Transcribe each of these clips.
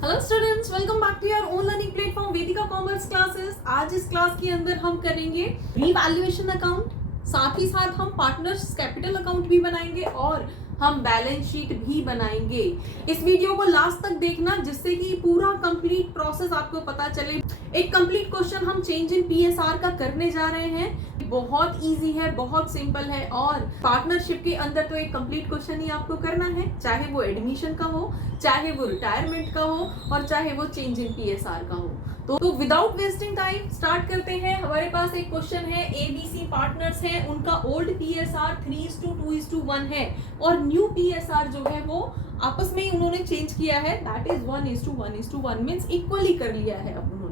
Hello students, welcome back to your own learning platform Vedika commerce classes. आज इस class के अंदर हम करेंगे रीवैल्यूएशन अकाउंट, साथ ही साथ हम पार्टनर्स कैपिटल अकाउंट भी बनाएंगे और हम बैलेंस शीट भी बनाएंगे। इस वीडियो को लास्ट तक देखना जिससे कि पूरा कंप्लीट प्रोसेस आपको पता चले। एक कंप्लीट क्वेश्चन हम चेंज इन पीएसआर का करने जा रहे हैं। बहुत इजी है, बहुत सिंपल है और पार्टनरशिप के अंदर तो एक कंप्लीट क्वेश्चन ही आपको करना है, चाहे वो एडमिशन का हो, चाहे वो रिटायरमेंट का हो और चाहे वो चेंज इन पीएसआर का हो। तो विदाउट वेस्टिंग टाइम स्टार्ट करते हैं। हमारे पास एक क्वेश्चन है, एबीसी पार्टनर्स हैं, उनका ओल्ड पीएसआर 3:2:1 है और न्यू पीएसआर जो है वो आपस में ही उन्होंने चेंज किया है, दैट इज 1:1 मींस इक्वली कर लिया है अब उन्होंने।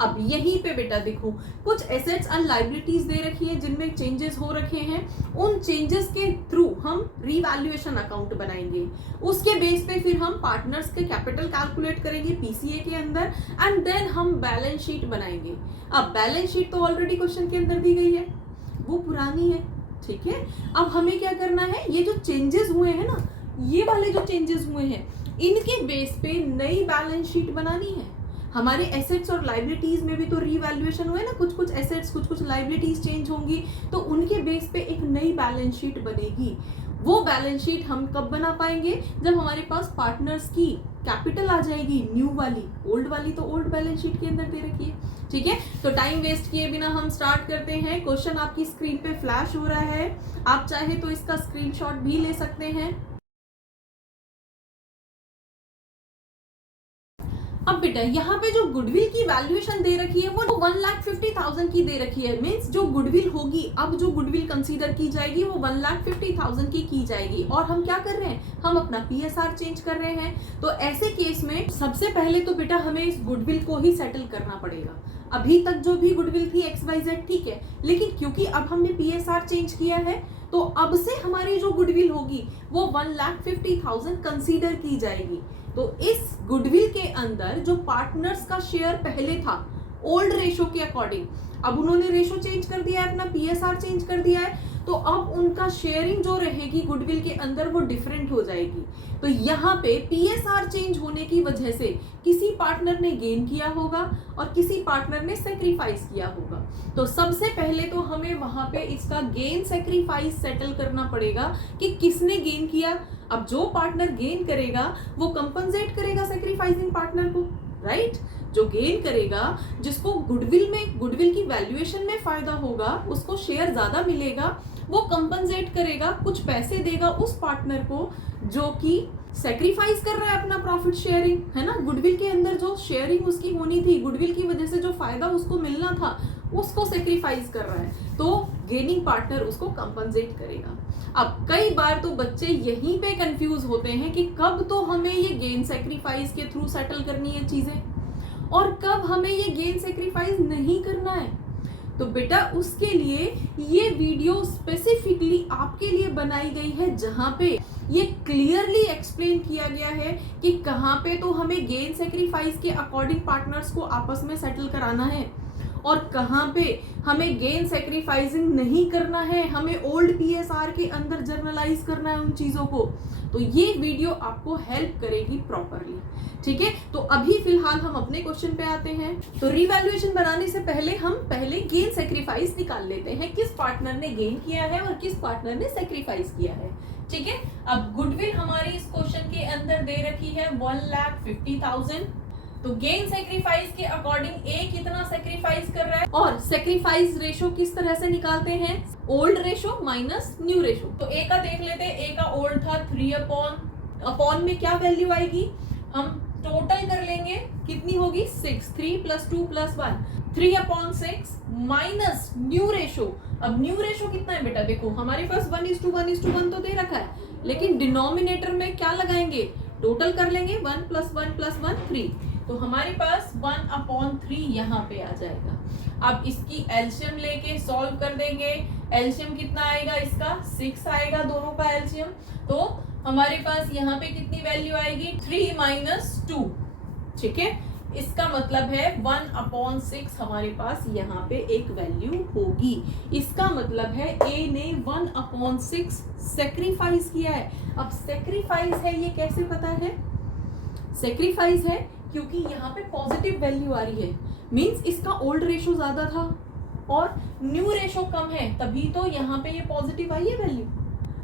अब यहीं पे बेटा देखो, कुछ एसेट्स एंड लायबिलिटीज दे रखी है जिनमें चेंजेस हो रखे हैं। उन चेंजेस के थ्रू हम रीवैल्यूएशन अकाउंट बनाएंगे। उसके बेस पे फिर हम पार्टनर्स के कैपिटल कैलकुलेट करेंगे पीसीए के अंदर एंड देन हम बैलेंस शीट बनाएंगे। अब बैलेंस शीट तो ऑलरेडी क्वेश्चन के अंदर दी गई है, वो पुरानी है, ठीक है। अब हमें क्या करना है, ये जो चेंजेस हुए हैं ना, ये वाले जो चेंजेस हुए हैं इनके बेस पे नई बैलेंस शीट बनानी है। हमारे एसेट्स और लाइबिलिटीज में भी तो रीवैल्यूएशन हुए ना, कुछ कुछ एसेट्स कुछ लाइबिलिटीज चेंज होंगी, तो उनके बेस पे एक नई बैलेंस शीट बनेगी। वो बैलेंस शीट हम कब बना पाएंगे, जब हमारे पास पार्टनर्स की कैपिटल आ जाएगी न्यू वाली। ओल्ड वाली तो ओल्ड बैलेंस शीट के अंदर दे रखी है, ठीक है। तो टाइम वेस्ट किए बिना हम स्टार्ट करते हैं। क्वेश्चन आपकी स्क्रीन पे फ्लैश हो रहा है, आप चाहे तो इसका स्क्रीनशॉट भी ले सकते हैं। अब बेटा यहाँ पे जो गुडविल की वैल्यूएशन दे रखी है वो 1,50,000 की दे रखी है। मींस जो गुडविल होगी, अब जो गुडविल कंसीडर की जाएगी वो 1,50,000 की जाएगी। और हम क्या कर रहे हैं, हम अपना पीएसआर चेंज कर रहे हैं। तो ऐसे केस में सबसे पहले तो बेटा हमें इस गुडविल को ही सेटल करना पड़ेगा। अभी तक जो भी गुडविल थी XYZ ठीक है, लेकिन क्योंकि अब हमने पीएसआर चेंज किया है तो अब से हमारी जो गुडविल होगी वो 1,50,000 कंसीडर की जाएगी। तो इस गुडविल के अंदर जो पार्टनर्स का शेयर पहले था ओल्ड रेशो के अकॉर्डिंग, अब उन्होंने रेशो चेंज कर दिया है, अपना पीएसआर चेंज कर दिया है, तो अब उनका शेयरिंग जो रहेगी गुडविल के अंदर वो डिफरेंट हो जाएगी। तो यहाँ पे पीएसआर चेंज होने की वजह से किसी पार्टनर ने गेन किया होगा और किसी पार्टनर ने सेक्रीफाइस किया होगा। तो सबसे पहले तो हमें वहां पे इसका गेन सेक्रीफाइस सेटल करना पड़ेगा कि किसने गेन किया। अब जो पार्टनर गेन करेगा वो कंपनसेट करेगा सेक्रीफाइसिंग पार्टनर को, राइट। जो गेन करेगा, जिसको गुडविल की वैल्यूएशन में फायदा होगा, उसको शेयर ज्यादा मिलेगा, वो कंपनसेट करेगा, कुछ पैसे देगा उस पार्टनर को जो कि सेक्रीफाइस कर रहा है अपना प्रॉफिट शेयरिंग, है ना। गुडविल के अंदर जो शेयरिंग उसकी होनी थी, गुडविल की वजह से जो फायदा उसको मिलना था, उसको सेक्रीफाइस कर रहा है, तो गेनिंग पार्टनर उसको कंपनसेट करेगा। अब कई बार तो बच्चे यहीं पे कंफ्यूज होते हैं कि कब तो हमें ये गेन सेक्रीफाइस के थ्रू सेटल करनी है चीजें और कब हमें ये गेन सेक्रीफाइस नहीं करना है। तो बेटा उसके लिए ये वीडियो स्पेसिफिकली आपके लिए बनाई गई है, जहां पे ये क्लियरली एक्सप्लेन किया गया है कि कहां पे तो हमें गेन सेक्रीफाइस के अकॉर्डिंग पार्टनर्स को आपस में सेटल कराना है और कहां पे हमें गेन सेक्रीफाइसिंग नहीं करना है, हमें ओल्ड पीएसआर के अंदर जर्नलाइज करना है उन चीजों को। तो ये वीडियो आपको हेल्प करेगी प्रॉपरली, ठीक है। तो अभी फिलहाल हम अपने क्वेश्चन पे आते हैं। तो रीवैल्यूएशन बनाने से पहले हम गेन सेक्रीफाइस निकाल लेते हैं, किस पार्टनर ने गेन किया है और किस पार्टनर ने सेक्रीफाइस किया है, ठीक है। अब गुडविल हमारी इस क्वेश्चन के अंदर दे रखी है 1,50,000। तो गेन सेक्रीफाइस के अकॉर्डिंग ए कितना सेक्रीफाइस कर रहा है और सेक्रीफाइस रेशो किस तरह से निकालते हैं, old ratio minus new ratio. तो ए का देख लेते हैं, ए का ओल्ड था 3 में क्या वैल्यू आएगी, हम टोटल कर लेंगे, कितनी होगी 6, 3 + 2 + 1, 3/6 माइनस न्यू रेशो। अब न्यू रेशो कितना है बेटा, देखो हमारे पास 1:1 तो दे रखा है, लेकिन डिनोमिनेटर में क्या लगाएंगे, टोटल कर लेंगे, 1 + 1 + 1 3, तो हमारे पास 1/3 यहाँ पे आ जाएगा। अब इसकी एलसीएम लेके सॉल्व कर देंगे, एलसीएम कितना आएगा, इसका 6 आएगा, दोनों का एलसीएम। तो हमारे पास यहाँ पे कितनी वैल्यू आएगी, 3 - 2, ठीक है। इसका मतलब है 1/6 हमारे पास यहाँ पे एक वैल्यू होगी। इसका मतलब है ए ने 1/6 सेक्रीफाइस किया है। अब सेक्रीफाइस है ये कैसे पता है, सेक्रीफाइस है क्योंकि यहाँ पे पॉजिटिव वैल्यू आ रही है, मींस इसका ओल्ड रेशो ज्यादा था और न्यू रेशो कम है, तभी तो यहाँ पे ये पॉजिटिव आई है वैल्यू,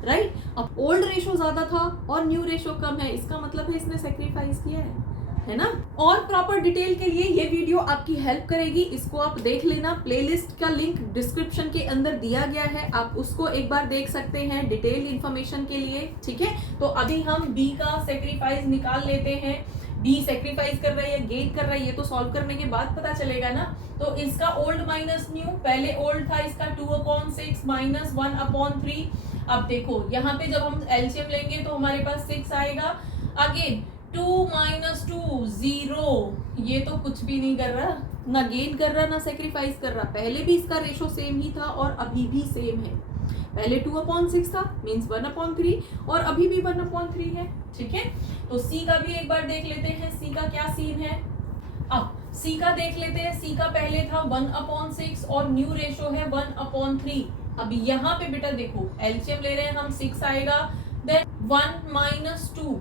राइट। अब ओल्ड रेशो ज्यादा था और न्यू रेशो कम है, इसका मतलब है इसने सेक्रीफाइस किया है ना। और प्रॉपर डिटेल के लिए ये वीडियो आपकी हेल्प करेगी, इसको आप देख लेना। प्लेलिस्ट का लिंक डिस्क्रिप्शन के अंदर दिया गया है, आप उसको एक बार देख सकते हैं डिटेल इंफॉर्मेशन के लिए, ठीक है। तो अभी हम बी का सेक्रीफाइस निकाल लेते हैं। बी सेक्रीफाइस कर रहा है या गेन कर रहा है, ये तो सॉल्व करने के बाद पता चलेगा ना। तो इसका ओल्ड माइनस न्यू, पहले ओल्ड था इसका 2/6 माइनस 1/3। अब देखो यहाँ पे जब हम एलसीएम लेंगे तो हमारे पास 6 आएगा। अगेन 2 - 2 0, ये तो कुछ भी नहीं कर रहा, ना गेन कर रहा ना सेक्रीफाइस कर रहा। पहले भी इसका रेशो सेम ही था और अभी भी सेम है। पहले 2/6 था मींस 1/3 और अभी भी 1/3 है, ठीक है। तो सी का भी एक बार देख लेते हैं, सी का क्या सीन है। अब सी का देख लेते हैं। सी का पहले था 1/6 और न्यू रेशो है 1/3। अब यहाँ पे बेटा देखो एलसीएम ले रहे हैं हम, 6 आएगा, देन 1 - 2,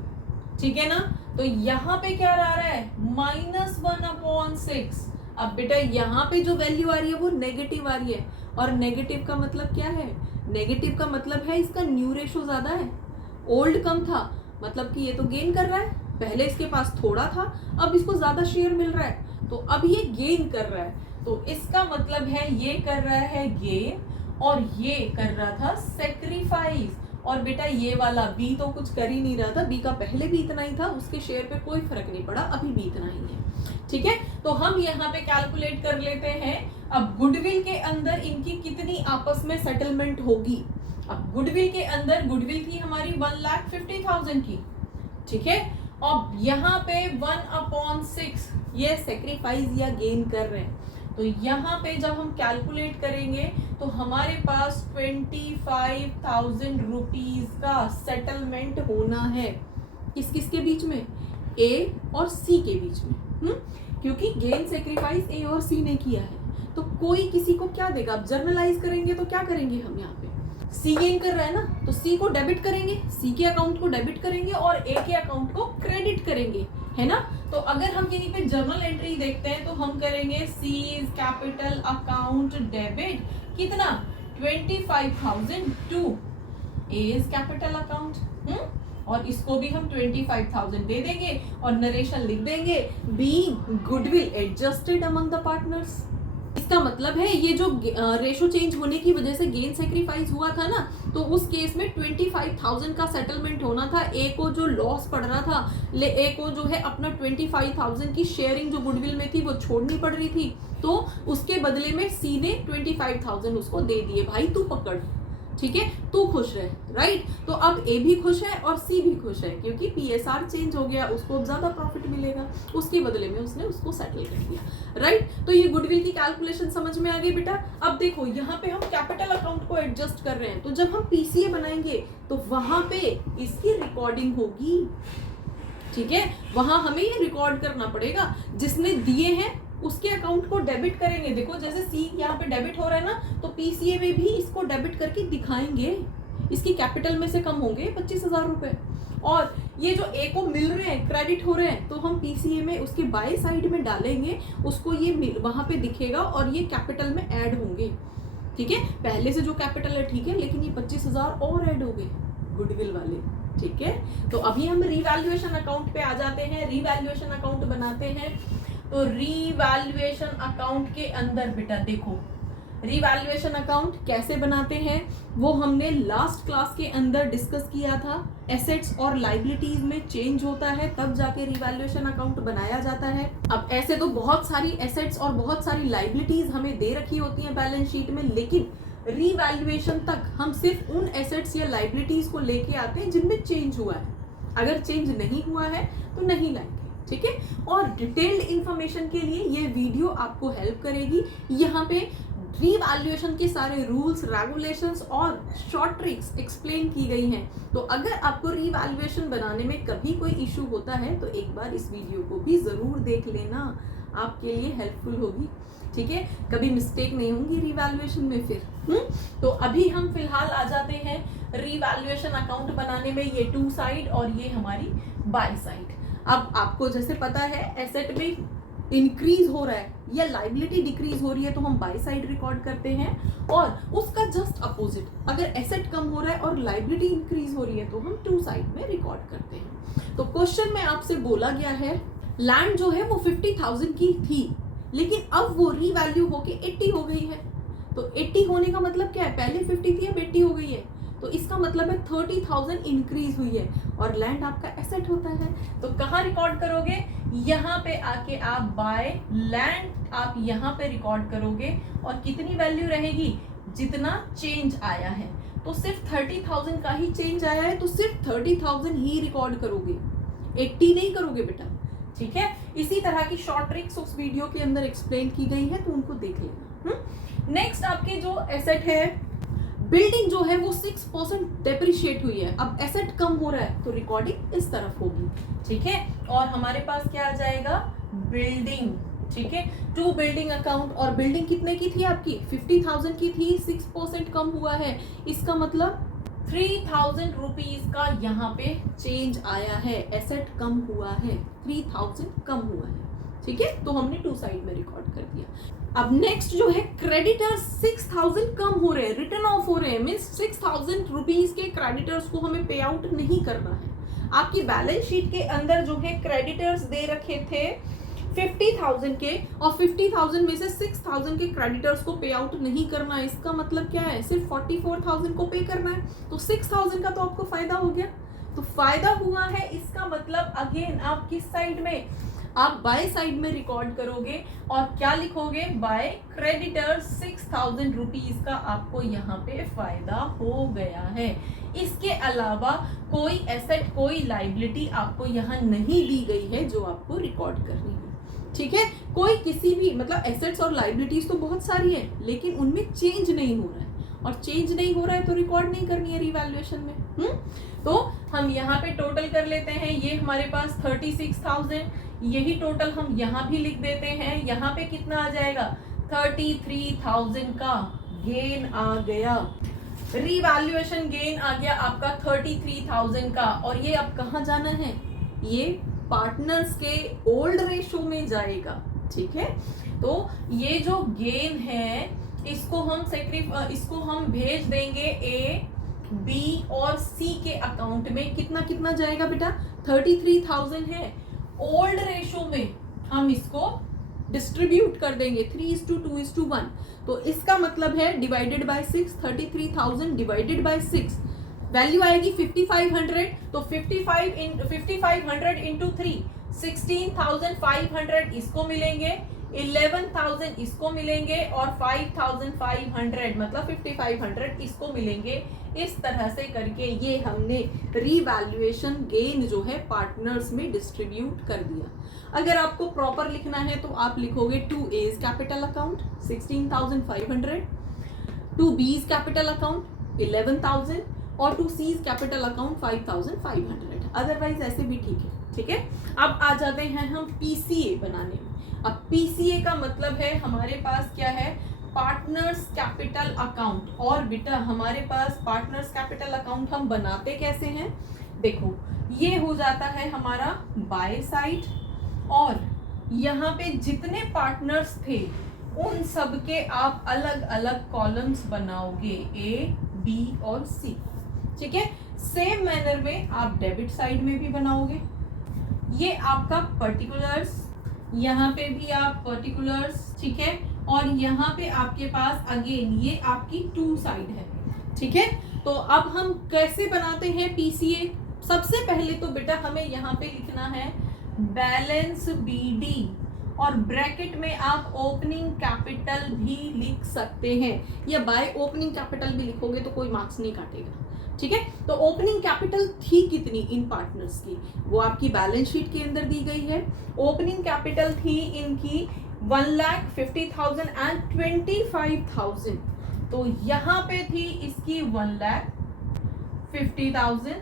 ठीक है ना। तो यहाँ पे क्या आ रहा है -1/6। अब बेटा यहाँ पे जो वैल्यू आ रही है वो नेगेटिव आ रही है, और नेगेटिव का मतलब क्या है, नेगेटिव का मतलब है इसका न्यू रेशो ज्यादा है, ओल्ड कम था, मतलब कि ये तो गेन कर रहा है। पहले इसके पास थोड़ा था, अब इसको ज्यादा शेयर मिल रहा है, तो अब ये गेन कर रहा है। तो इसका मतलब है ये कर रहा है गेन और ये कर रहा था सेक्रीफाइस। और बेटा ये वाला बी तो कुछ कर ही नहीं रहा था, बी का पहले भी इतना ही था, उसके शेयर पे कोई फर्क नहीं पड़ा, अभी भी इतना ही है, ठीक है। तो हम यहाँ पे कैलकुलेट कर लेते हैं। अब गुडविल के अंदर इनकी कितनी आपस में सेटलमेंट होगी। अब गुडविल के अंदर गुडविल थी हमारी 1,50,000 की, ठीक है। अब यहाँ पे 1/6 ये सेक्रीफाइस या गेन कर रहे हैं, तो यहाँ पे जब हम कैलकुलेट करेंगे तो हमारे पास 25,000 रुपीज का सेटलमेंट होना है। किस के बीच में, ए और सी के बीच में, क्योंकि गेन सेक्रीफाइस ए और सी ने किया है, तो कोई किसी को क्या देगा। अब जर्नलाइज करेंगे तो क्या करेंगे हम, यहाँ पे सी गेन कर रहा है ना, तो सी को डेबिट करेंगे, सी के अकाउंट को डेबिट करेंगे और ए के अकाउंट को क्रेडिट करेंगे, है ना। तो अगर हम यहीं पे जर्नल एंट्री देखते हैं तो हम करेंगे C is capital account debit, कितना 25,000 to A is capital account, और इसको भी हम 25,000 दे देंगे और नरेशन लिख देंगे be goodwill adjusted among the partners. इसका मतलब है ये जो रेशो चेंज होने की वजह से गेन सेक्रीफाइस हुआ था ना, तो उस केस में 25,000 का सेटलमेंट होना था। ए को जो लॉस पड़ रहा था, ए को जो है अपना 25,000 की शेयरिंग जो गुडविल में थी वो छोड़नी पड़ रही थी, तो उसके बदले में सी ने 25,000 उसको दे दिए, भाई तू पकड़, ठीक है, तू खुश रहे, राइट। तो अब ए भी खुश है और सी भी खुश है, क्योंकि पीएसआर चेंज हो गया, उसको ज्यादा प्रॉफिट मिलेगा, उसके बदले में उसने उसको सेटल कर दिया, राइट। तो ये गुडविल की कैलकुलेशन समझ में आ गई बेटा। अब देखो यहाँ पे हम कैपिटल अकाउंट को एडजस्ट कर रहे हैं, तो जब हम पीसीए बनाएंगे तो वहां पे इसकी रिकॉर्डिंग होगी, ठीक है। वहां हमें ये रिकॉर्ड करना पड़ेगा, जिसने दिए हैं उसके अकाउंट को डेबिट करेंगे। देखो जैसे सी यहाँ पे डेबिट हो रहा है ना, तो पीसीए में भी इसको डेबिट करके दिखाएंगे, इसकी कैपिटल में से कम होंगे 25,000 रुपए, और ये जो ए को मिल रहे हैं क्रेडिट हो रहे हैं, तो हम पीसीए में उसके बाय साइड में डालेंगे, उसको ये वहां पे दिखेगा और ये कैपिटल में ऐड होंगे, ठीक है। पहले से जो कैपिटल है ठीक है, लेकिन ये 25,000 और ऐड हो गए गुडविल वाले, ठीक है। तो अभी हम रीवैल्यूएशन अकाउंट पे आ जाते हैं, रीवैल्यूएशन अकाउंट बनाते हैं। तो रीवैल्यूएशन अकाउंट के अंदर बेटा देखो रीवैल्यूएशन अकाउंट कैसे बनाते हैं वो हमने लास्ट क्लास के अंदर डिस्कस किया था। एसेट्स और लाइबिलिटीज में चेंज होता है तब जाके रीवैल्यूएशन अकाउंट बनाया जाता है। अब ऐसे तो बहुत सारी एसेट्स और बहुत सारी लाइबिलिटीज हमें दे रखी होती हैं बैलेंस शीट में, लेकिन रीवैल्यूएशन तक हम सिर्फ उन एसेट्स या लाइबिलिटीज को लेके आते हैं जिनमें चेंज हुआ है। अगर चेंज नहीं हुआ है तो नहीं लाएंगे, ठीक है। और डिटेल्ड इंफॉर्मेशन के लिए ये वीडियो आपको हेल्प करेगी। यहाँ पे रीवैल्यूएशन के सारे रूल्स, रेगुलेशंस और शॉर्ट ट्रिक्स एक्सप्लेन की गई हैं। तो अगर आपको रीवैल्यूएशन बनाने में कभी कोई इशू होता है तो एक बार इस वीडियो को भी जरूर देख लेना, आपके लिए हेल्पफुल होगी, ठीक है। कभी मिस्टेक नहीं होंगी रीवैल्यूएशन में फिर। तो अभी हम फिलहाल आ जाते हैं रीवैल्यूएशन अकाउंट बनाने में। ये टू साइड और ये हमारी बाय साइड। अब आपको जैसे पता है एसेट में इंक्रीज हो रहा है या लाइबिलिटी डिक्रीज हो रही है तो हम बाय साइड रिकॉर्ड करते हैं, और उसका जस्ट अपोजिट अगर एसेट कम हो रहा है और लाइबिलिटी इंक्रीज हो रही है तो हम टू साइड में रिकॉर्ड करते हैं। तो क्वेश्चन में आपसे बोला गया है लैंड जो है वो 50,000 की थी, लेकिन अब वो रीवैल्यू होके 80 हो गई है। तो 80 होने का मतलब क्या है, पहले 50 थी अब 80 हो गई है, तो इसका मतलब है 30,000 इंक्रीज हुई है और लैंड आपका एसेट होता है। तो कहाँ रिकॉर्ड करोगे, यहाँ पे आके आप बाय लैंड आप यहाँ पे रिकॉर्ड करोगे, और कितनी वैल्यू रहेगी, जितना चेंज आया है। तो सिर्फ 30,000 का ही चेंज आया है तो सिर्फ 30,000 ही रिकॉर्ड करोगे, 80 नहीं करोगे बेटा, ठीक है। इसी तरह की शॉर्ट ट्रिक्स उस वीडियो के अंदर एक्सप्लेन की गई है तो उनको देख लेना। नेक्स्ट आपके जो एसेट है, बिल्डिंग जो है वो 6% डेप्रिशिएट हुई है। अब एसेट कम हो रहा है तो रिकॉर्डिंग इस तरफ होगी, ठीक है। और हमारे पास क्या आ जाएगा, बिल्डिंग, ठीक है। टू बिल्डिंग अकाउंट, और बिल्डिंग कितने की थी आपकी, 50,000 की थी, 6% कम हुआ है, इसका मतलब 3,000 रुपीज का यहाँ पे चेंज आया है, एसेट कम हुआ है, 3,000 कम हुआ है, ठीक है। तो हमने टू साइड में रिकॉर्ड कर दिया। अब नेक्स्ट जो है क्रेडिटर्स 6,000 कम हो रहे हैं, रिटर्न ऑफ हो रहे हैं, मीन्स 6,000 रुपीज के क्रेडिटर्स को हमें पे आउट नहीं करना है। आपकी बैलेंस शीट के अंदर जो है क्रेडिटर्स दे रखे थे 50,000 के, और 50,000 में से 6,000 के क्रेडिटर्स को पे आउट नहीं करना है। इसका मतलब क्या है, सिर्फ 44,000 को पे करना है, तो 6,000 का तो आपको फायदा हो गया। तो फायदा हुआ है, इसका मतलब अगेन आप किस साइड में, आप बाय साइड में रिकॉर्ड करोगे और क्या लिखोगे, बाय क्रेडिटर 6,000 रुपीज का आपको यहाँ पे फायदा हो गया है। इसके अलावा कोई एसेट कोई लाइबिलिटी आपको यहाँ नहीं दी गई है जो आपको रिकॉर्ड करनी है, ठीक है। कोई किसी भी मतलब एसेट्स और लाइबिलिटीज तो बहुत सारी है लेकिन उनमें चेंज नहीं हो रहा है, और चेंज नहीं हो रहा है तो रिकॉर्ड नहीं करनी है रिवैल्यूएशन में। तो हम यहाँ पे टोटल कर लेते हैं, ये हमारे पास 36,000, यही टोटल हम यहाँ भी लिख देते हैं। यहाँ पे कितना आ जाएगा, 33,000 का गेन आ गया, रिवैल्यूएशन गेन आ गया आपका 33,000 का। और ये अब कहाँ जाना है, ये पार्टनर्स के ओल्ड रेशो में जाएगा, ठीक है। तो ये जो गेन है इसको हम भेज देंगे ए, बी और सी के अकाउंट में। कितना कितना जाएगा बेटा, 33,000 है, ओल्ड रेशो में हम इसको डिस्ट्रीब्यूट कर देंगे 3:2:1। तो इसका मतलब है divided by 6, 33,000 divided by 6, value आएगी 5500। तो 5500 इंटू 3, 16,500 इसको मिलेंगे, 11,000 इसको मिलेंगे, और 5,500 मतलब 5,500 इसको मिलेंगे। इस तरह से करके ये हमने रीवैल्यूएशन गेन जो है पार्टनर्स में डिस्ट्रीब्यूट कर दिया। अगर आपको प्रॉपर लिखना है तो आप लिखोगे to A's capital account 16,500, to B's capital account 11,000 और to C's capital account 5,500। Otherwise ऐसे भी ठीक है, ठीक है। अब आ जाते हैं हम पीसीए बनाने में। अब पीसीए का मतलब है हमारे पास क्या है, पार्टनर्स कैपिटल अकाउंट। और बेटा हमारे पास पार्टनर्स कैपिटल अकाउंट हम बनाते कैसे हैं, देखो ये हो जाता है हमारा बाय साइड, और यहाँ पे जितने पार्टनर्स थे उन सब के आप अलग अलग कॉलम्स बनाओगे, ए, बी और सी, ठीक है। सेम मैनर में आप डेबिट साइड में भी बनाओगे। ये आपका पर्टिकुलर्स, यहाँ पे भी आप पर्टिकुलर्स, ठीक है। और यहाँ पे आपके पास अगेन ये आपकी टू साइड है, ठीक है। तो अब हम कैसे बनाते हैं पीसीए, सबसे पहले तो बेटा हमें यहाँ पे लिखना है बैलेंस बीडी, और ब्रैकेट में आप ओपनिंग कैपिटल भी लिख सकते हैं, या बाय ओपनिंग कैपिटल भी लिखोगे तो कोई मार्क्स नहीं काटेगा, ठीक है। तो ओपनिंग कैपिटल थी कितनी इन पार्टनर्स की, वो आपकी बैलेंस शीट के अंदर दी गई है। ओपनिंग कैपिटल थी इनकी 1,50,000 एंड 25,000, तो यहाँ पे थी इसकी 1,50,000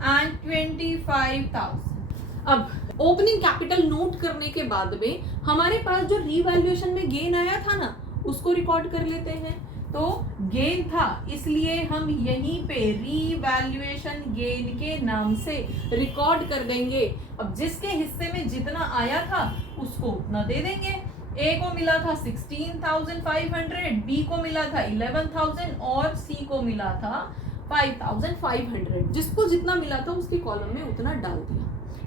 एंड 25,000। अब ओपनिंग कैपिटल नोट करने के बाद में हमारे पास जो रीवैल्यूएशन में गेन आया था ना, उसको रिकॉर्ड कर लेते हैं। तो गेन था, इसलिए हम यहीं पे रीवैल्यूएशन गेन के नाम से रिकॉर्ड कर देंगे। अब जिसके हिस्से में जितना आया था उसको उतना दे देंगे। ए को मिला था 16,500, बी को मिला था 11,000 और सी को मिला था 5,500। जिसको जितना मिला था उसके कॉलम में उतना डाल दिया।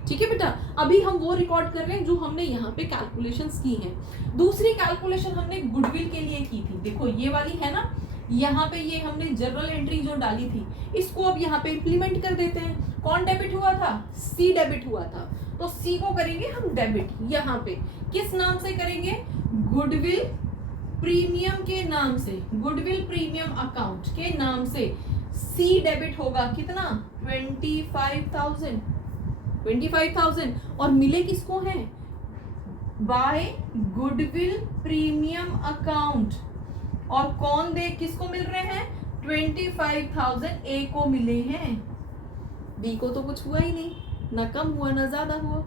ठीक है बेटा, अभी हम वो रिकॉर्ड कर रहे हैं जो हमने यहाँ पे कैलकुलेशंस की हैं। दूसरी कैलकुलेशन हमने गुडविल के लिए की थी, देखो ये वाली है ना, यहाँ पे ये हमने जर्नल एंट्री जो डाली थी इसको अब यहाँ पे इम्प्लीमेंट कर देते हैं। कौन डेबिट हुआ था? सी डेबिट हुआ था, तो सी को करेंगे हम डेबिट। यहाँ पे किस नाम से करेंगे? गुडविल प्रीमियम के नाम से, गुडविल प्रीमियम अकाउंट के नाम से सी डेबिट होगा। कितना? 25,000 और मिले किसको हैं? By goodwill premium account. और कौन दे, किसको मिल रहे हैं? 25,000 ए को मिले हैं, बी को तो कुछ हुआ ही नहीं, ना कम हुआ ना ज्यादा हुआ।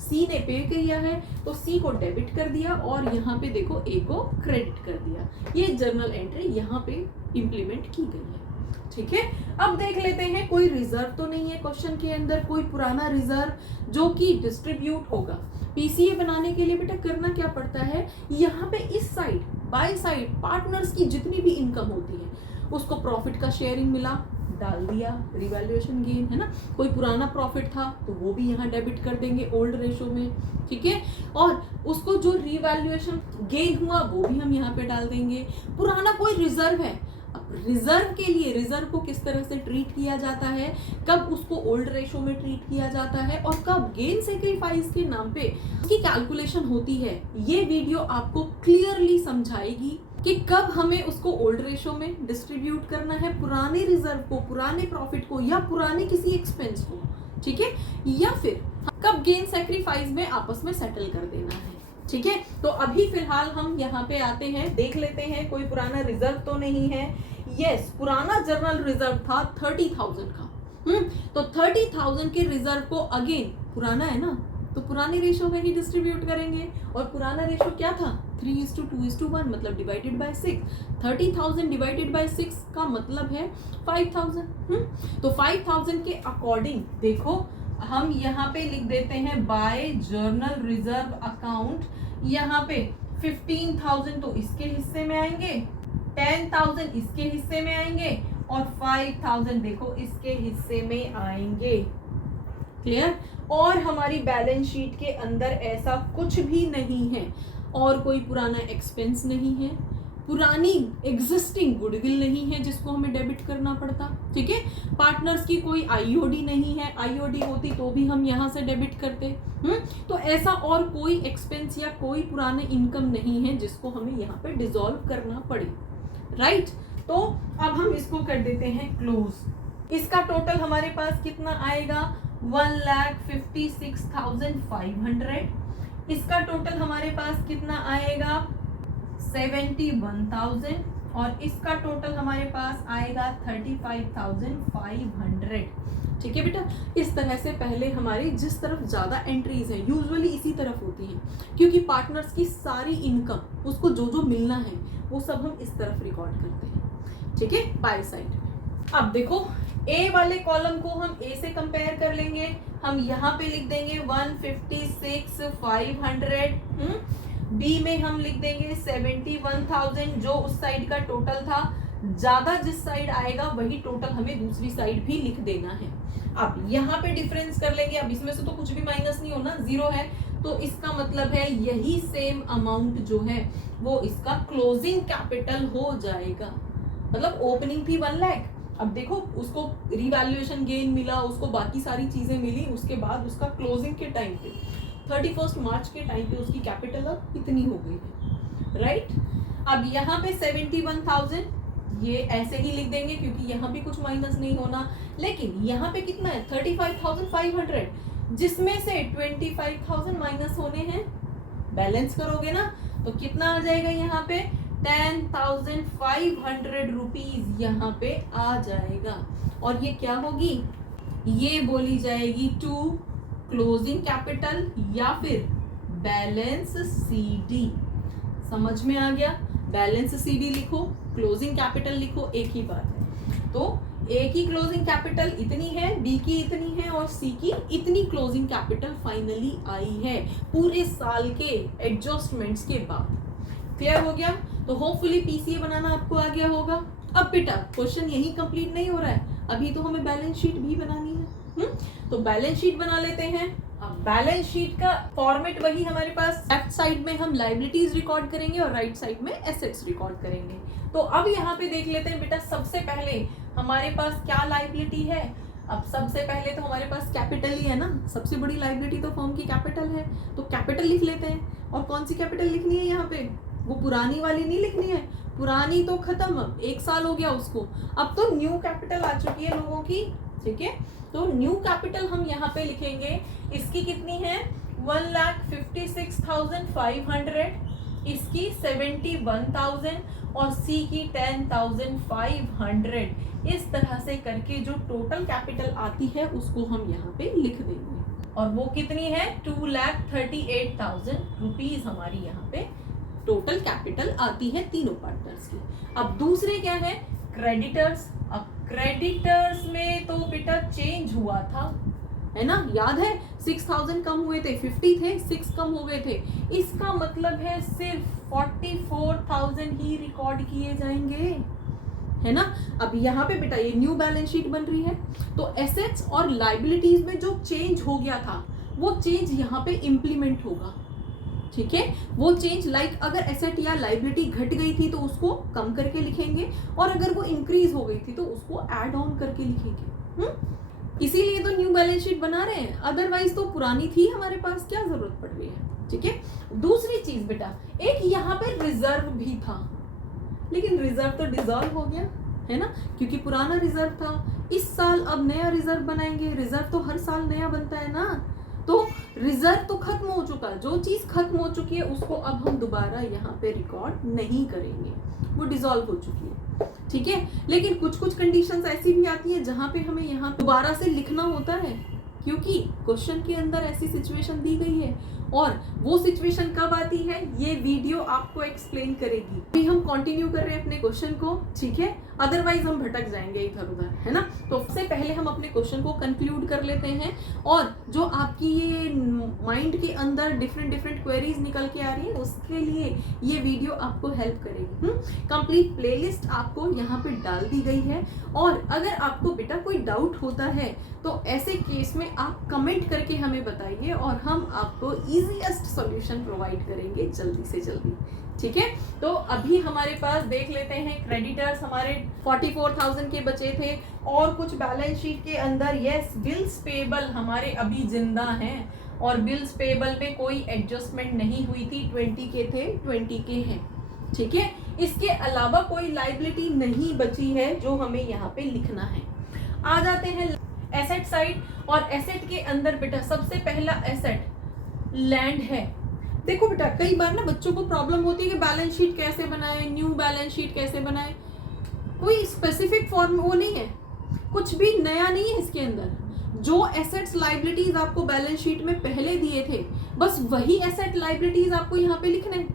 सी ने पे किया है तो सी को डेबिट कर दिया और यहाँ पे देखो ए को क्रेडिट कर दिया। ये जर्नल एंट्री यहाँ पे इंप्लीमेंट की गई है। ठीक है, अब देख लेते हैं कोई रिजर्व तो नहीं है क्वेश्चन के अंदर, कोई पुराना रिजर्व जो कि डिस्ट्रीब्यूट होगा। पीसीए बनाने के लिए बेटा करना क्या पड़ता है, यहाँ पे इस साइड बाय साइड पार्टनर्स की जितनी भी इनकम होती है उसको प्रॉफिट का शेयरिंग मिला, डाल दिया, रिवैल्यूएशन गेन है ना। कोई पुराना प्रॉफिट था तो वो भी यहाँ डेबिट कर देंगे ओल्ड रेशो में। ठीक है, और उसको जो रिवैल्यूएशन गेन हुआ वो भी हम यहाँ पे डाल देंगे। पुराना कोई रिजर्व है, अब रिजर्व के लिए रिजर्व को किस तरह से ट्रीट किया जाता है, कब उसको ओल्ड रेशो में ट्रीट किया जाता है और कब गेन सेक्रीफाइस के नाम पे उसकी कैलकुलेशन होती है, ये वीडियो आपको क्लियरली समझाएगी कि कब हमें उसको ओल्ड रेशो में डिस्ट्रीब्यूट करना है, पुराने रिजर्व को, पुराने प्रॉफिट को या पुराने किसी एक्सपेंस को। ठीक है, या फिर कब गेन सेक्रीफाइस में आपस में सेटल कर देना है। ठीक है, तो अभी फिलहाल हम यहाँ पे आते हैं, देख लेते हैं कोई पुराना रिजर्व तो नहीं है। यस, पुराना जर्नल रिजर्व था 30,000 का। तो 30,000 के रिजर्व को अगेन पुराना है ना तो पुराने रेशो में ही डिस्ट्रीब्यूट करेंगे। और पुराना रेशो क्या था? 3:2:1, मतलब डिवाइडेड बाय 6। 30,000 डिवाइडेड बाय 6 का मतलब है 5,000। तो 5,000 के अकॉर्डिंग देखो हम यहाँ पे लिख देते हैं बाय जर्नल रिजर्व अकाउंट। यहाँ पे 15,000 तो इसके हिस्से में आएंगे, 10,000 इसके हिस्से में आएंगे और 5,000 देखो इसके हिस्से में आएंगे। क्लियर? और हमारी बैलेंस शीट के अंदर ऐसा कुछ भी नहीं है और कोई पुराना एक्सपेंस नहीं है, पुरानी एग्जिस्टिंग गुडविल नहीं है जिसको हमें डेबिट करना पड़ता। ठीक है, पार्टनर्स की कोई आईओडी नहीं है, आईओडी होती तो भी हम यहाँ से डेबिट करते। तो ऐसा और कोई एक्सपेंस या कोई पुराने इनकम नहीं है जिसको हमें यहाँ पे डिसॉल्व करना पड़े। राइट, तो अब हम इसको कर देते हैं क्लोज। इसका टोटल हमारे पास कितना आएगा? 1,56,500। इसका टोटल हमारे पास कितना आएगा? 71,000 और इसका टोटल हमारे पास आएगा 35,500। ठीक है बेटा, इस तरह से पहले हमारी जिस तरफ ज्यादा एंट्रीज है यूजुअली इसी तरफ होती हैं, क्योंकि पार्टनर्स की सारी इनकम उसको जो जो मिलना है वो सब हम इस तरफ रिकॉर्ड करते हैं। ठीक है, बाय साइड। अब देखो ए वाले कॉलम को हम ए से कंपेयर कर लेंगे, हम यहाँ पे लिख देंगे 156,500। बी में हम लिख देंगे 71,000 जो उस साइड का टोटल था, ज्यादा जिस साइड आएगा वही टोटल हमें दूसरी साइड भी लिख देना है। अब यहाँ पे डिफरेंस कर लेंगे, अब इसमें से तो कुछ भी माइनस नहीं होना, जीरो है, तो इसका मतलब है यही सेम अमाउंट जो है वो इसका क्लोजिंग कैपिटल हो जाएगा। मतलब ओपनिंग थी 1 लाख, अब देखो उसको रिवैल्यूएशन गेन मिला, उसको बाकी सारी चीजें मिली, उसके बाद उसका क्लोजिंग के टाइम पे 31 मार्च के टाइम पे उसकी कैपिटल अब इतनी हो गई है। राइट, अब यहाँ पे 71,000 ये ऐसे ही लिख देंगे क्योंकि यहाँ भी कुछ माइनस नहीं होना, लेकिन यहाँ पे कितना है? 35,500, जिसमें से 25,000 माइनस होने हैं। बैलेंस करोगे ना तो कितना आ जाएगा? यहाँ पे 10,500 रुपीज यहाँ पे आ जाएगा। और ये क्या होगी? ये बोली जाएगी टू क्लोजिंग कैपिटल या फिर बैलेंस सीडी। समझ में आ गया? बैलेंस सीडी लिखो, क्लोजिंग कैपिटल लिखो, एक ही बात है। तो ए की क्लोजिंग कैपिटल इतनी है, बी की इतनी है और सी की इतनी क्लोजिंग कैपिटल फाइनली आई है पूरे साल के एडजस्टमेंट्स के बाद। क्लियर हो गया? तो होपफुली पीसीए बनाना आपको आ गया होगा। अब बेटा क्वेश्चन यही कंप्लीट नहीं हो रहा है, अभी तो हमें बैलेंस शीट भी बनानी है। तो बैलेंस शीट बना लेते हैं। अब बैलेंस शीट का फॉर्मेट वही हमारे पास, लेफ्ट साइड में हम लायबिलिटीज रिकॉर्ड करेंगे और राइट साइड में एसेट्स रिकॉर्ड करेंगे। तो अब यहाँ पे देख लेते हैं बेटा, सबसे पहले हमारे पास क्या लायबिलिटी है। अब सबसे पहले तो हमारे पास कैपिटल ही है ना, सबसे बड़ी लायबिलिटी तो फर्म की कैपिटल है, तो कैपिटल लिख लेते हैं। और कौन सी कैपिटल लिखनी है यहाँ पे, वो पुरानी वाली नहीं लिखनी है, पुरानी तो खत्म, अब 1 साल हो गया उसको, अब तो न्यू कैपिटल आ चुकी है लोगों की। ठीक है, तो न्यू कैपिटल हम यहाँ पे लिखेंगे, इसकी कितनी है 1,56,500, इसकी 71,000 और सी की 10,500। इस तरह से करके जो टोटल कैपिटल आती है उसको हम यहाँ पे लिख देंगे, और वो कितनी है 2,38,000 रुपीज हमारी यहाँ पे टोटल कैपिटल आती है तीनों पार्टनर्स की। अब दूसरे क्या है, क्रेडिटर्स। अब क्रेडिटर्स में तो बेटा चेंज हुआ था, है ना, याद है 6,000 कम हुए थे, 50 थे, 6 कम हो गए थे। इसका मतलब है सिर्फ 44,000 ही रिकॉर्ड किए जाएंगे, है ना। अब यहाँ पे बेटा ये न्यू बैलेंस शीट बन रही है, तो एसेट्स और लायबिलिटीज में जो चेंज हो गया था वो चेंज यहाँ पे इम्प्लीमेंट होगा। ठीक है, वो चेंज लाइक अगर एसेट या लायबिलिटी घट गई थी तो उसको कम करके लिखेंगे, और अगर वो इंक्रीज हो गई थी तो उसको ऐड ऑन करके लिखेंगे। इसीलिए तो न्यू बैलेंस शीट बना रहे हैं, अदरवाइज तो पुरानी थी हमारे पास, क्या जरूरत पड़ रही है। ठीक है, दूसरी चीज बेटा, एक यहाँ पे रिजर्व भी था, लेकिन रिजर्व तो डिसॉल्व हो गया, है ना, क्योंकि पुराना रिजर्व था। इस साल अब नया रिजर्व बनाएंगे, रिजर्व तो हर साल नया बनता है ना, तो रिजर्व तो खत्म हो चुका, जो चीज खत्म हो चुकी है उसको अब हम दोबारा यहाँ पे रिकॉर्ड नहीं करेंगे, वो डिसॉल्व हो चुकी है। ठीक है, लेकिन कुछ कुछ कंडीशंस ऐसी भी आती है जहां पे हमें यहाँ दोबारा से लिखना होता है, क्योंकि क्वेश्चन के अंदर ऐसी सिचुएशन दी गई है, और वो सिचुएशन कब आती है ये वीडियो आपको एक्सप्लेन करेगी। अभी हम कंटिन्यू कर रहे हैं अपने क्वेश्चन को, ठीक है, अदरवाइज हम भटक जाएंगे इधर उधर, है ना। तो सबसे पहले हम अपने क्वेश्चन को कंक्लूड कर लेते हैं, और जो आपकी ये माइंड के अंदर डिफरेंट क्वेरीज निकल के आ रही है उसके लिए ये वीडियो आपको हेल्प करेगी। कंप्लीट प्लेलिस्ट आपको यहाँ पे डाल दी गई है, और अगर आपको बेटा कोई डाउट होता है तो ऐसे केस में आप कमेंट करके हमें बताइए, और हम आपको इजीएस्ट सॉल्यूशन प्रोवाइड करेंगे जल्दी से जल्दी। ठीक है, तो अभी हमारे पास देख लेते हैं, क्रेडिटर्स हमारे 44,000 के बचे थे, और कुछ बैलेंस शीट के अंदर यस बिल्स पेबल हमारे अभी जिंदा हैं, और बिल्स पेबल में कोई एडजस्टमेंट नहीं हुई थी, 20 के थे 20 के हैं। ठीक है, इसके अलावा कोई लायबिलिटी नहीं बची है जो हमें यहाँ पे लिखना है। आ जाते हैं एसेट साइड, और एसेट के अंदर बेटा सबसे पहला एसेट लैंड है। देखो बेटा कई बार ना बच्चों को प्रॉब्लम होती है कि बैलेंस शीट कैसे बनाए, न्यू बैलेंस शीट कैसे बनाए, कोई स्पेसिफिक फॉर्म वो नहीं है, कुछ भी नया नहीं है इसके अंदर। जो एसेट्स लायबिलिटीज आपको बैलेंस शीट में पहले दिए थे, बस वही एसेट लायबिलिटीज आपको यहाँ पे लिखने।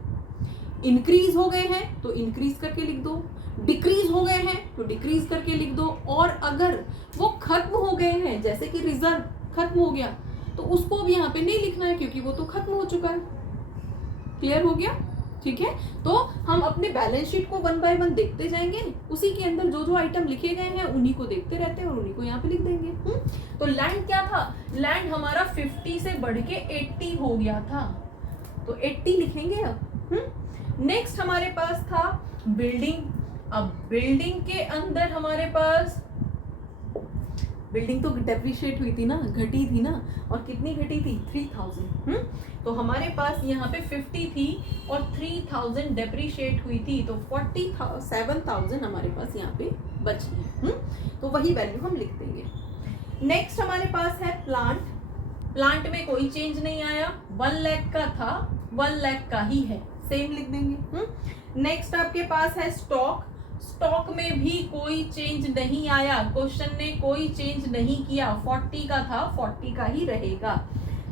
इंक्रीज हो गए हैं तो इंक्रीज करके लिख दो, डिक्रीज हो गए हैं तो डिक्रीज करके लिख दो, और अगर वो खत्म हो गए हैं जैसे कि रिजर्व खत्म हो गया तो उसको भी यहाँ पे नहीं लिखना है, क्योंकि वो तो खत्म हो चुका है। क्लियर हो गया? ठीक है, तो हम अपने बैलेंस शीट को 1 बाय 1 देखते जाएंगे, उसी के अंदर जो जो आइटम लिखे गए हैं उन्हीं को देखते रहते हैं और उन्हीं को यहाँ पे लिख देंगे। तो लैंड क्या था, लैंड हमारा 50 से बढ़ के 80 हो गया था, तो 80 लिखेंगे अब। नेक्स्ट हमारे पास था बिल्डिंग। अब बिल्डिंग के अंदर हमारे पास, बिल्डिंग तो डेप्रिशिएट हुई थी ना, घटी थी ना, और कितनी घटी थी 3,000। तो हमारे पास यहाँ पे 50 थी और 3,000 डेप्रिशिएट हुई थी, तो 47,000 हमारे पास यहाँ पे बची है। तो वही वैल्यू हम लिख देंगे। नेक्स्ट हमारे पास है प्लांट। प्लांट में कोई चेंज नहीं आया, 1 लाख का था 1 लाख का ही है, सेम लिख देंगे। नेक्स्ट आपके पास है स्टॉक। स्टॉक में भी कोई चेंज नहीं आया, क्वेश्चन ने कोई चेंज नहीं किया, 40 का था 40 का ही रहेगा।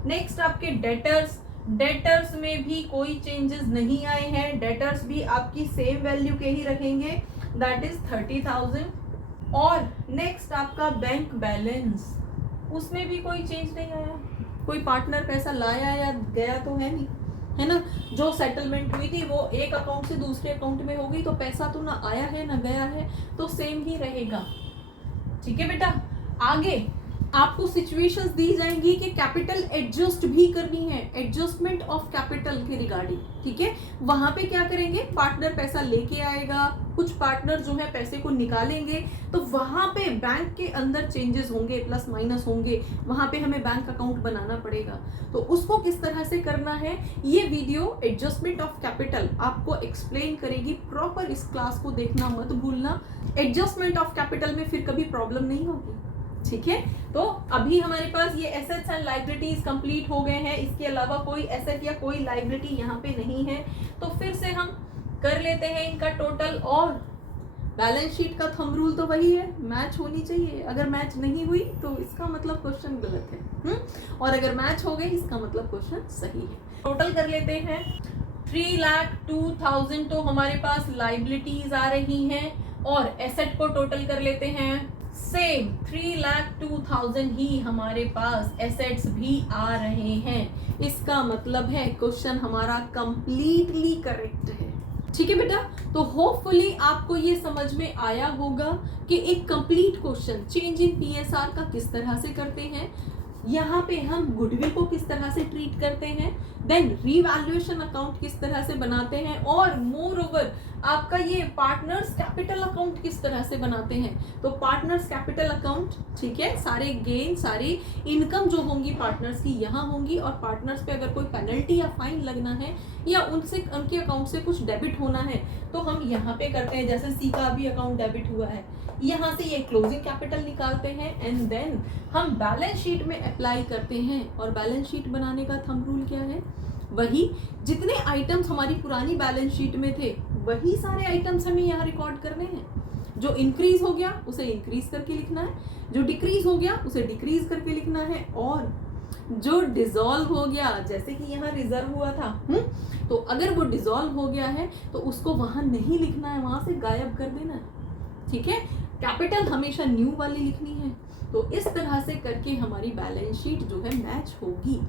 नेक्स्ट आपके डेटर्स। डेटर्स में भी कोई चेंजेस नहीं आए हैं, डेटर्स भी आपकी सेम वैल्यू के ही रखेंगे, दैट इज 30,000। और नेक्स्ट आपका बैंक बैलेंस, उसमें भी कोई चेंज नहीं आया, कोई पार्टनर पैसा लाया या गया तो है नहीं, है ना। जो सेटलमेंट हुई थी वो एक अकाउंट से दूसरे अकाउंट में हो गई, तो पैसा तो ना आया है ना गया है, तो सेम ही रहेगा। ठीक है बेटा, आगे आपको सिचुएशंस दी जाएंगी कि कैपिटल एडजस्ट भी करनी है, एडजस्टमेंट ऑफ कैपिटल के रिगार्डिंग। ठीक है, वहां पे क्या करेंगे, पार्टनर पैसा लेके आएगा, कुछ पार्टनर जो है पैसे को निकालेंगे, तो वहां पे बैंक के अंदर चेंजेस होंगे, प्लस माइनस होंगे, वहां पे हमें बैंक अकाउंट बनाना पड़ेगा। तो उसको किस तरह से करना है, ये वीडियो एडजस्टमेंट ऑफ कैपिटल आपको एक्सप्लेन करेगी प्रॉपर। इस क्लास को देखना मत भूलना, एडजस्टमेंट ऑफ कैपिटल में फिर कभी प्रॉब्लम नहीं होगी। ठीक है, तो अभी हमारे पास ये एसेट्स एंड लाइबिलिटीज कंप्लीट हो गए हैं, इसके अलावा कोई एसेट या कोई लाइबिलिटी यहाँ पे नहीं है। तो फिर से हम कर लेते हैं इनका टोटल, और बैलेंस शीट का थंब रूल तो वही है, मैच होनी चाहिए। अगर मैच नहीं हुई तो इसका मतलब क्वेश्चन गलत है, और अगर मैच हो गई इसका मतलब क्वेश्चन सही है। टोटल कर लेते हैं, 3,02,000 तो हमारे पास लाइबिलिटीज आ रही हैं, और एसेट को टोटल कर लेते हैं, सेम 3,02,000 ही हमारे पास एसेट्स भी आ रहे हैं। इसका मतलब है क्वेश्चन हमारा कंप्लीटली करेक्ट है। ठीक है बेटा, तो होपफुली आपको ये समझ में आया होगा कि एक complete question change in PSR का किस तरह से करते हैं, यहाँ पे हम गुडविल को किस तरह से ट्रीट करते हैं, देन रीवैल्यूएशन अकाउंट किस तरह से बनाते हैं, और मोर ओवर आपका ये पार्टनर्स कैपिटल अकाउंट किस तरह से बनाते हैं। तो पार्टनर्स कैपिटल अकाउंट, ठीक है, सारे गेन सारी इनकम जो होंगी पार्टनर्स की यहाँ होंगी, और पार्टनर्स पे अगर कोई पेनल्टी या फाइन लगना है या उनसे उनके अकाउंट से कुछ डेबिट होना है तो हम यहाँ पे करते हैं। जैसे सी का भी अकाउंट डेबिट हुआ है, यहाँ से ये क्लोजिंग कैपिटल निकालते हैं, एंड देन हम बैलेंस शीट में अप्लाई करते हैं। और बैलेंस शीट बनाने का थंब रूल क्या है, वही जितने आइटम्स हमारी पुरानी बैलेंस शीट में थे वही सारे आइटम्स हमें यहाँ रिकॉर्ड करने हैं। जो इंक्रीज हो गया उसे इंक्रीज करके लिखना है, जो डिक्रीज हो गया उसे डिक्रीज करके लिखना है, और जो डिसॉल्व हो गया, जैसे कि यहाँ रिजर्व हुआ था, तो अगर वो डिसॉल्व हो गया है तो उसको वहां नहीं लिखना है, वहां से गायब कर देना है। ठीक है, कैपिटल हमेशा न्यू वाली लिखनी है। तो इस तरह से करके हमारी बैलेंस शीट जो है मैच होगी।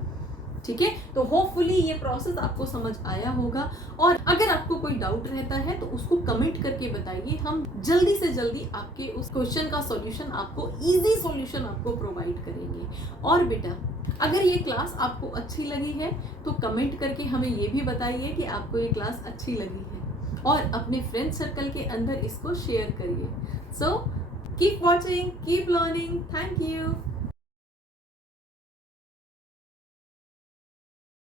ठीक है, तो होपफुली ये प्रोसेस आपको समझ आया होगा, और अगर आपको कोई डाउट रहता है तो उसको कमेंट करके बताइए, हम जल्दी से जल्दी आपके उस क्वेश्चन का सॉल्यूशन, आपको इजी सॉल्यूशन आपको प्रोवाइड करेंगे। और बेटा, अगर ये क्लास आपको अच्छी लगी है तो कमेंट करके हमें ये भी बताइए कि आपको ये क्लास अच्छी लगी है, और अपने फ्रेंड सर्कल के अंदर इसको शेयर करिए। So keep watching, keep learning, thank you.